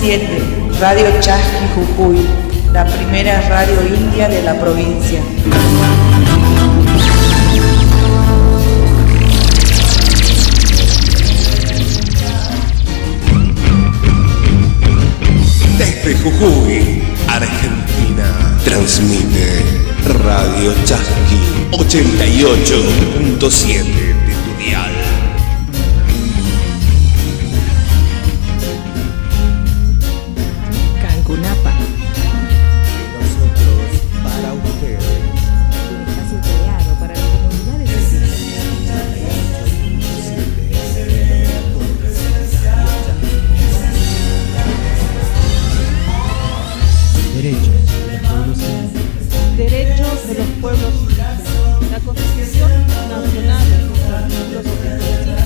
97, Radio Chasqui Jujuy, la primera radio india de la provincia. Desde Jujuy, Argentina, transmite Radio Chasqui 88.7 de tu dial. Cancunapa. De nosotros para ustedes. Un espacio creado para las comunidades Derechos de los pueblos indígenas. La Constitución Nacional de los Pueblos Indígenas